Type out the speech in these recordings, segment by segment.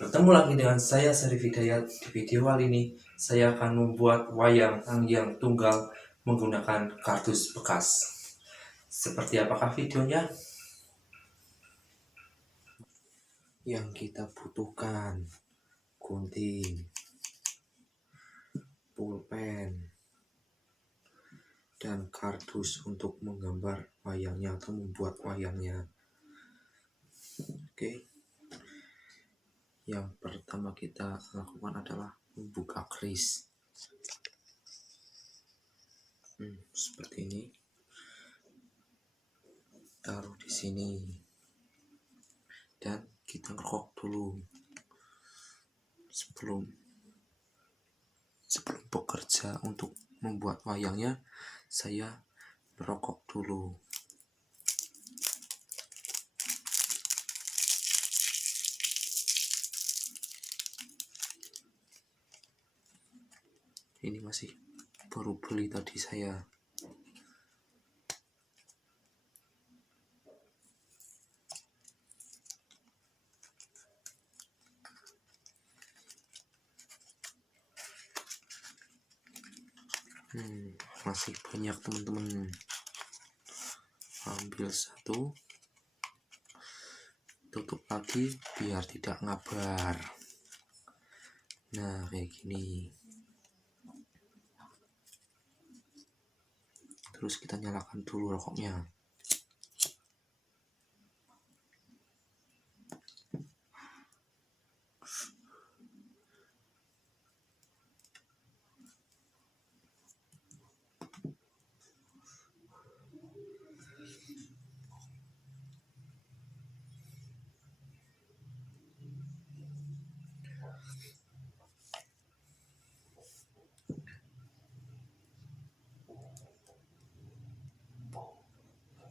Bertemu lagi dengan saya Syarif Hidayat. Di video kali ini saya akan membuat wayang Sangyang Tunggal menggunakan kardus bekas. Seperti apakah videonya? Yang kita butuhkan gunting, pulpen, dan kardus untuk menggambar wayangnya atau membuat wayangnya. Oke. Yang pertama kita lakukan adalah membuka kris. Seperti ini. Taruh di sini. Dan kita ngerokok dulu. Sebelum bekerja untuk membuat wayangnya, saya merokok dulu. Ini masih baru beli tadi saya. Masih banyak teman-teman. Ambil satu, tutup lagi biar tidak ngabar. Nah, kayak gini. Terus kita nyalakan dulu rokoknya.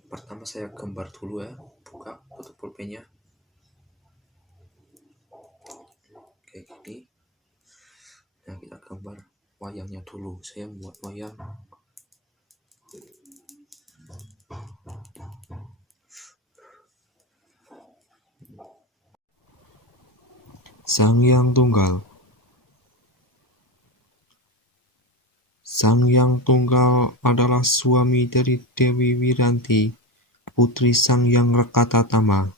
Pertama saya gambar dulu ya, buka tutup pulpennya kayak gini. Nah, kita gambar wayangnya dulu. Saya membuat wayang Sangyang Tunggal. Sangyang Tunggal adalah suami dari Dewi Wiranti, putri Sangyang Rekatatama,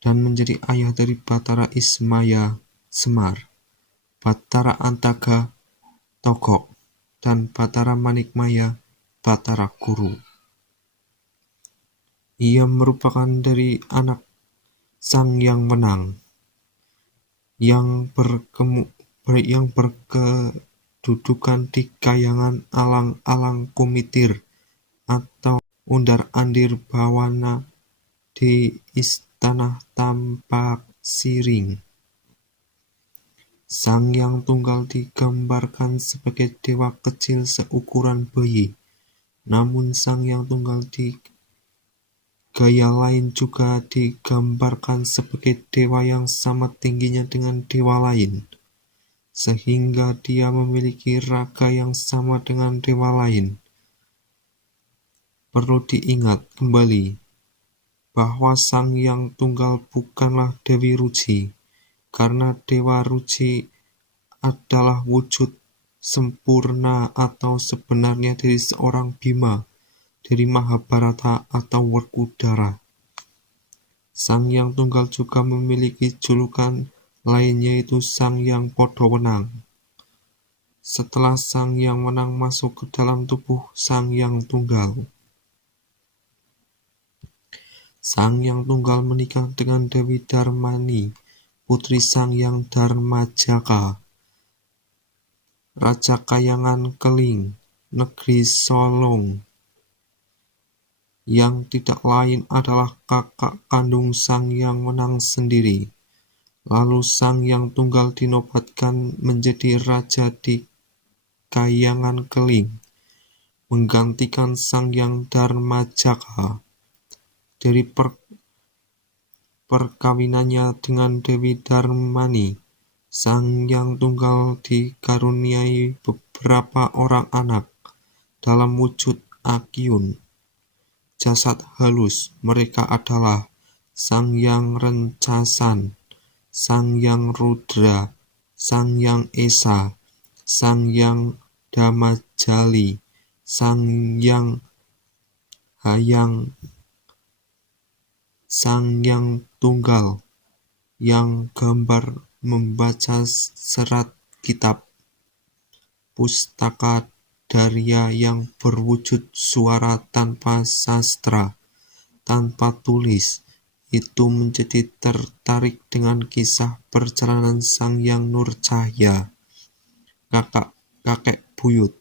dan menjadi ayah dari Batara Ismaya Semar, Batara Antaga Togok, dan Batara Manikmaya Batara Kuru. Ia merupakan dari anak Sangyang Wenang yang berkedudukan di Kayangan Alang-alang Kumitir atau Undar-Andir Bawana di Istana Tampak Siring. Sangyang Tunggal digambarkan sebagai dewa kecil seukuran bayi, namun Sangyang Tunggal di gaya lain juga digambarkan sebagai dewa yang sama tingginya dengan dewa lain, sehingga dia memiliki raga yang sama dengan dewa lain. Perlu diingat kembali bahwa Sangyang Tunggal bukanlah Dewi Ruci, karena Dewa Ruci adalah wujud sempurna atau sebenarnya dari seorang Bima dari Mahabharata atau Werkudara. Sangyang Tunggal juga memiliki julukan lain yaitu Sangyang Podo Wenang. Setelah Sangyang Wenang masuk ke dalam tubuh Sangyang Tunggal, Sangyang Tunggal menikah dengan Dewi Darmani, putri Sangyang Darmajaka, Raja Kayangan Keling, negeri Solong, yang tidak lain adalah kakak kandung Sangyang Wenang sendiri. Lalu Sangyang Tunggal dinobatkan menjadi raja di Kayangan Keling, menggantikan Sangyang Darmajaka. Dari perkawinannya dengan Dewi Darmani, Sangyang Tunggal dikaruniai beberapa orang anak dalam wujud Akyun, jasad halus. Mereka adalah Sangyang Rencasan, Sang Yang Rudra, Sang Yang Esa, Sang Yang Damajali, Sang Yang Hayang, Sang Yang Tunggal, yang gambar membaca serat kitab, pustaka Darya yang berwujud suara tanpa sastra, tanpa tulis, itu menjadi tertarik dengan kisah perjalanan Sang Yang Nurcahya, kakek buyut.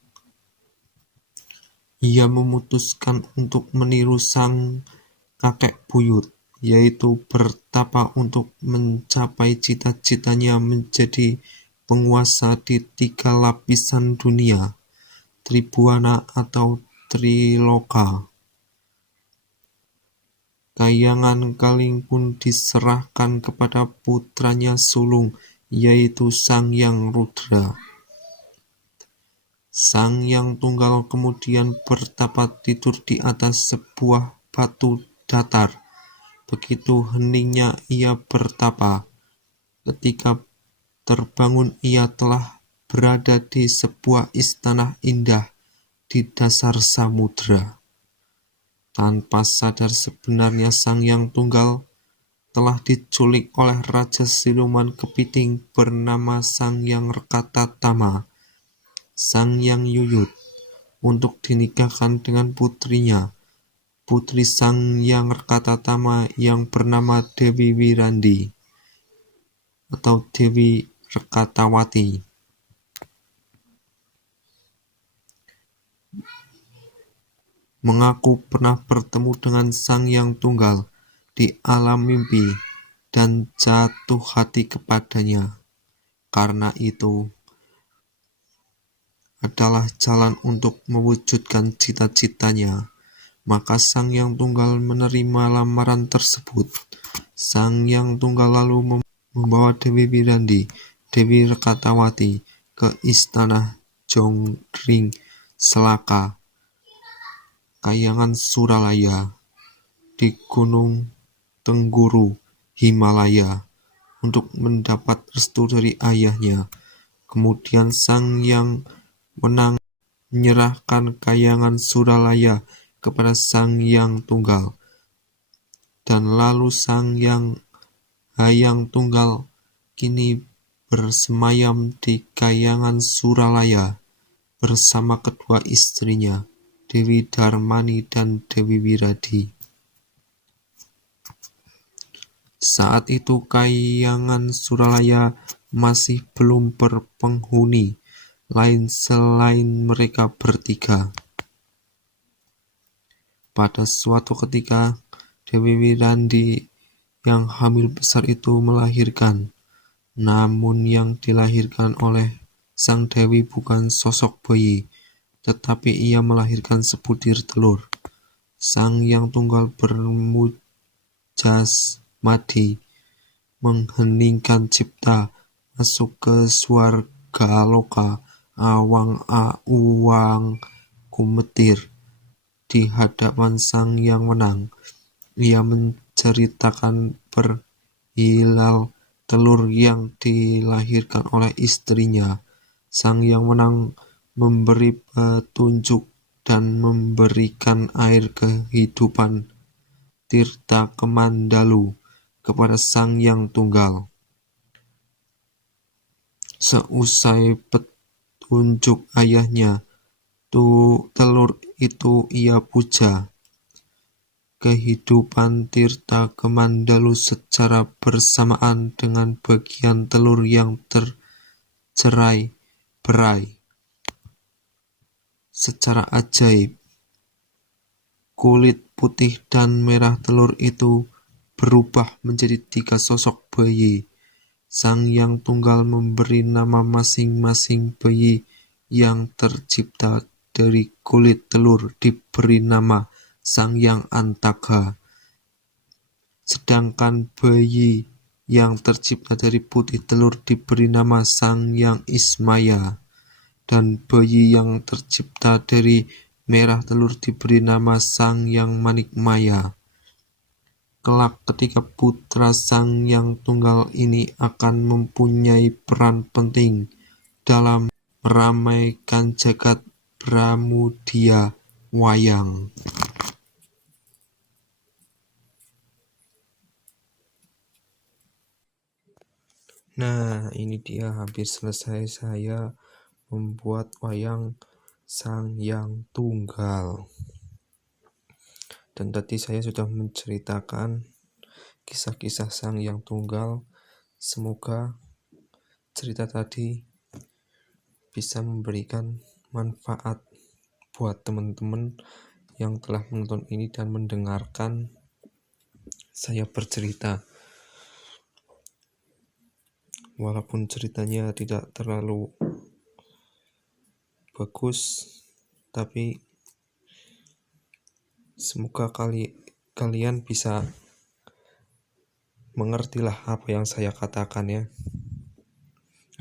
Ia memutuskan untuk meniru sang kakek buyut, yaitu bertapa untuk mencapai cita-citanya menjadi penguasa di 3 lapisan dunia, Tribhuwana atau Triloka. Kayangan Kaling pun diserahkan kepada putranya sulung, yaitu Sang Yang Rudra. Sang Yang Tunggal kemudian bertapa tidur di atas sebuah batu datar. Begitu heningnya ia bertapa. Ketika terbangun ia telah berada di sebuah istana indah di dasar samudra. Tanpa sadar sebenarnya Sang Yang Tunggal telah diculik oleh Raja Siluman Kepiting bernama Sang Yang Rekatatama, Sang Yang Yuyut, untuk dinikahkan dengan putrinya, putri Sang Yang Rekatatama yang bernama Dewi Wirandi atau Dewi Rekatawati. Mengaku pernah bertemu dengan Sang Yang Tunggal di alam mimpi dan jatuh hati kepadanya. Karena itu adalah jalan untuk mewujudkan cita-citanya. Maka Sang Yang Tunggal menerima lamaran tersebut. Sang Yang Tunggal lalu membawa Dewi Wirandi, Dewi Rekatawati, ke istana Jongring Selaka, Kayangan Suralaya, di Gunung Tengguru, Himalaya, untuk mendapat restu dari ayahnya. Kemudian Sang Yang Wenang menyerahkan Kayangan Suralaya kepada Sang Yang Tunggal, dan lalu Sang Yang Hayang Tunggal kini bersemayam di Kayangan Suralaya bersama kedua istrinya, Dewi Darmani dan Dewi Wiradi. Saat itu Kayangan Suralaya masih belum berpenghuni lain selain mereka bertiga. Pada suatu ketika, Dewi Wirandi yang hamil besar itu melahirkan. Namun yang dilahirkan oleh sang Dewi bukan sosok bayi, tetapi ia melahirkan sebutir telur. Sang Yang Tunggal bermujasmati mengheningkan cipta, masuk ke Swargaloka awang uwang kumetir. Di hadapan Sang Yang Wenang, ia menceritakan perihal telur yang dilahirkan oleh istrinya. Sang Yang Wenang memberi petunjuk dan memberikan air kehidupan Tirta Kemandalu kepada Sang Yang Tunggal. Seusai petunjuk ayahnya, telur itu ia puja. Kehidupan Tirta Kemandalu secara bersamaan dengan bagian telur yang tercerai-berai. Secara ajaib, kulit putih dan merah telur itu berubah menjadi 3 sosok bayi. Sang Yang Tunggal memberi nama masing-masing bayi yang tercipta dari kulit telur diberi nama Sang Yang Antaka. Sedangkan bayi yang tercipta dari putih telur diberi nama Sang Yang Ismaya, dan bayi yang tercipta dari merah telur diberi nama Sang Yang Manikmaya. kelak ketika putra Sang Yang Tunggal ini akan mempunyai peran penting dalam meramaikan jagat Pramudia Wayang. Nah, ini dia hampir selesai saya membuat wayang Sang Yang Tunggal. Dan tadi saya sudah menceritakan kisah-kisah Sang Yang Tunggal. Semoga cerita tadi bisa memberikan manfaat buat teman-teman yang telah menonton ini dan mendengarkan saya bercerita. Walaupun ceritanya tidak terlalu bagus, tapi semoga kalian bisa mengertilah apa yang saya katakan ya,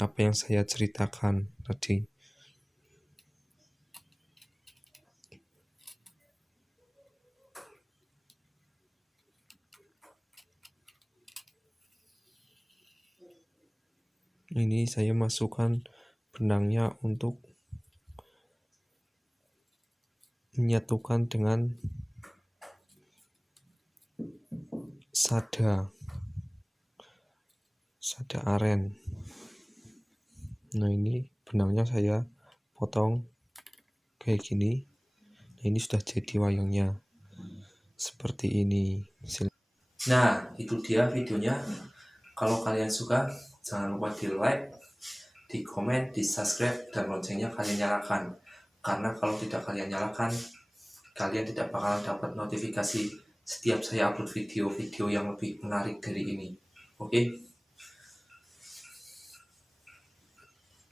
apa yang saya ceritakan tadi. Ini saya masukkan benangnya untuk menyatukan dengan sada aren. Nah, ini benangnya saya potong kayak gini. Nah, ini sudah jadi wayangnya seperti ini. Nah, itu dia videonya. Kalau kalian suka, jangan lupa di like, di komen, di subscribe, dan loncengnya kalian nyalakan. Karena kalau tidak kalian nyalakan, kalian tidak bakalan dapat notifikasi setiap saya upload video-video yang lebih menarik dari ini. Oke?